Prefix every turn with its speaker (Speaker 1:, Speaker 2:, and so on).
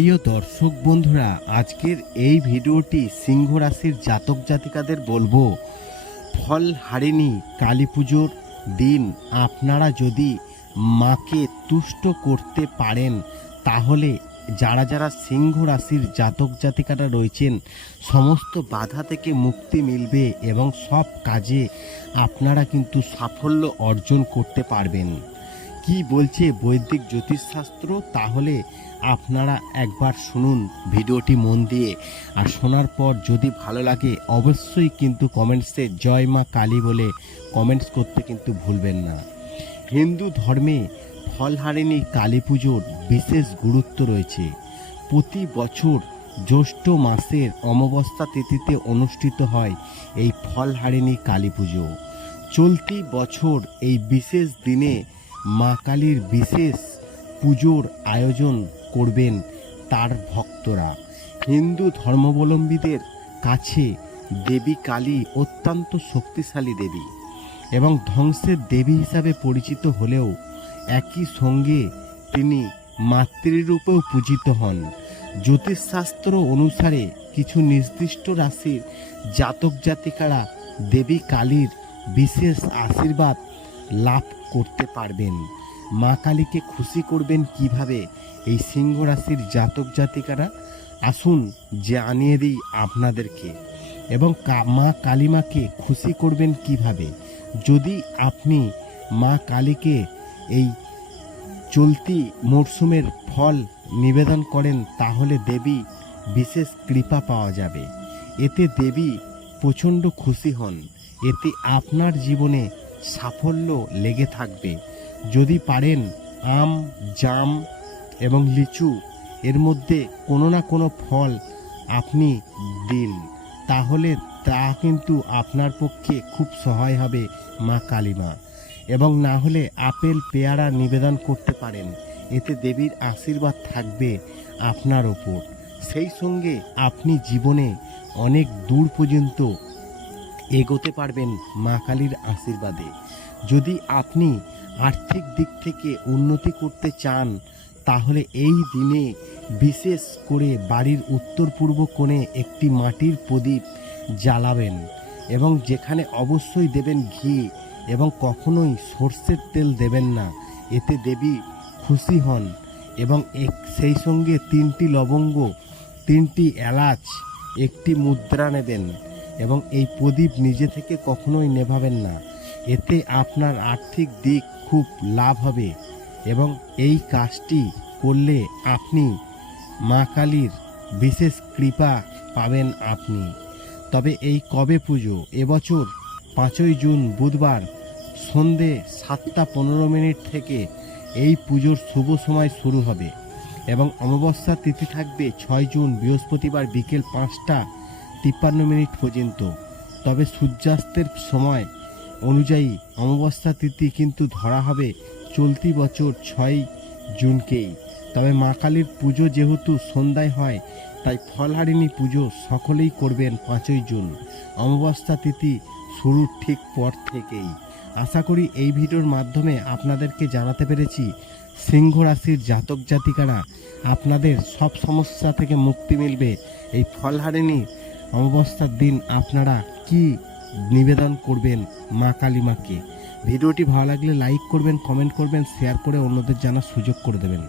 Speaker 1: প্রিয় দর্শক বন্ধুরা, আজকের এই ভিডিওটি সিংহ রাশির জাতক জাতিকাদের বলব, ফল হারিনি, কালী পুজোর দিন আপনারা যদি মাকে তুষ্ট করতে পারেন, তাহলে যারা যারা সিংহ রাশির জাতক জাতিকারা রয়েছেন, সমস্ত বাধা থেকে মুক্তি মিলবে এবং সব কাজে আপনারা কিন্তু সাফল্য অর্জন করতে পারবেন। কি বলছে বৈদিক জ্যোতিষশাস্ত্র, তাহলে আপনারা একবার শুনুন ভিডিওটি মন দিয়ে। আর শোনার পর যদি ভালো লাগে, অবশ্যই কিন্তু কমেন্টসে জয় মা কালী বলে কমেন্টস করতে কিন্তু ভুলবেন না। হিন্দু ধর্মে ফলহারিণী কালী পুজোর বিশেষ গুরুত্ব রয়েছে। প্রতি বছর জ্যৈষ্ঠ মাসের অমাবস্যা তিথিতে অনুষ্ঠিত হয় এই ফলহারিণী কালী পুজো। চলতি বছর এই বিশেষ দিনে মা কালীর বিশেষ পুজোর আয়োজন করবেন তার ভক্তরা। হিন্দু ধর্মাবলম্বীদের কাছে দেবী কালী অত্যন্ত শক্তিশালী দেবী এবং ধ্বংসের দেবী হিসাবে পরিচিত হলেও একই সঙ্গে তিনি মাতৃরূপেও পূজিত হন। জ্যোতিষশাস্ত্র অনুসারে কিছু নির্দিষ্ট রাশির জাতক জাতিকারা দেবী কালীর বিশেষ আশীর্বাদ লাভ করতে পারবেন। মা কালীকে খুশি করবেন কীভাবে? এই সিংহ রাশির জাতক জাতিকারা, আসুন যে আনিয়ে দিই আপনাদেরকে। এবং মা কালীমাকে খুশি করবেন কীভাবে? যদি আপনি মা কালীকে এই চলতি মরশুমের ফল নিবেদন করেন, তাহলে দেবী বিশেষ কৃপা পাওয়া যাবে। এতে দেবী প্রচণ্ড খুশি হন। এতে আপনার জীবনে সাফল্য লেগে থাকবে। যদি পারেন আম, জাম এবং লিচু, এর মধ্যে কোনো না কোনো ফল আপনি দিন, তাহলে তা কিন্তু আপনার পক্ষে খুব সহায় হবে মা কালীমা। এবং না হলে আপেল পেয়ারা নিবেদন করতে পারেন, এতে দেবীর আশীর্বাদ থাকবে আপনার ওপর। সেই সঙ্গে আপনি জীবনে অনেক দূর পর্যন্ত এগোতে পারবেন মা কালীর আশীর্বাদে। যদি আপনি আর্থিক দিক থেকে উন্নতি করতে চান, তাহলে এই দিনে বিশেষ করে বাড়ির উত্তর পূর্ব কোণে একটি মাটির প্রদীপ জ্বালাবেন এবং যেখানে অবশ্যই দেবেন ঘি এবং কখনোই সর্ষের তেল দেবেন না। এতে দেবী খুশি হন এবং এক, সেই সঙ্গে তিনটি লবঙ্গ, তিনটি এলাচ, একটি মুদ্রা নেবেন। এবং এই প্রদীপ নিজে থেকে কখনোই নেভাবেন না। এতে আপনার আর্থিক দিক খুব লাভ হবে এবং এই কাজটি করলে আপনি মা কালীর বিশেষ কৃপা পাবেন আপনি। তবে এই কবে পুজো? এবছর পাঁচই জুন বুধবার সন্ধে সাতটা পনেরো মিনিট থেকে এই পুজোর শুভ সময় শুরু হবে এবং অমাবস্যা তিথি থাকবে ছয় জুন, বৃহস্পতিবার বিকেল পাঁচটা তিপ্পান্ন মিনিট পর্যন্ত। তবে সূর্যাস্তের সময় অনুযায়ী অমাবস্যা তিথি কিন্তু ধরা হবে চলতি বছর ছয় জুনকেই। তবে মা কালীর পুজো যেহেতু সন্ধ্যায় হয়, তাই ফলহারিণী পুজো সকলেই করবেন পাঁচই জুন। অমাবস্যা তিথি শুরুর ঠিক পর থেকেই। আশা করি এই ভিডিওর মাধ্যমে আপনাদেরকে জানাতে পেরেছি, সিংহ রাশির জাতক জাতিকারা আপনাদের সব সমস্যা থেকে মুক্তি মিলবে। এই ফলহারিণী অমাবস্যার দিন আপনারা কি নিবেদন করবেন মা কালীমাকে? ভিডিওটি ভালো লাগলে লাইক করবেন কমেন্ট করবেন শেয়ার করে অন্যদের জানার সুযোগ করে দেবেন।